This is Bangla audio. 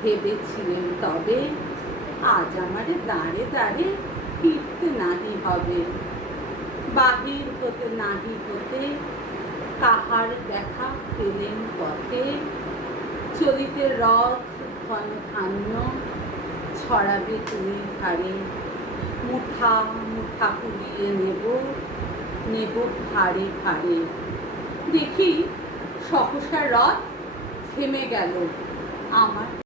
ভেবেছিলেন, তবে আজ আমারে দাঁড়ে দাঁড়ে ফিরতে নাহি হবে। বাহির হতে নাহি হতে কাহার দেখা পেলেন পথে। চলিতে রথ, ঘন ধান্য ছড়াবে তুই ধারে মুঠা মুঠা কুড়িয়ে নেব নেব ভারে ভারে দেখি, সহসা রথ থেমে গেল। আমার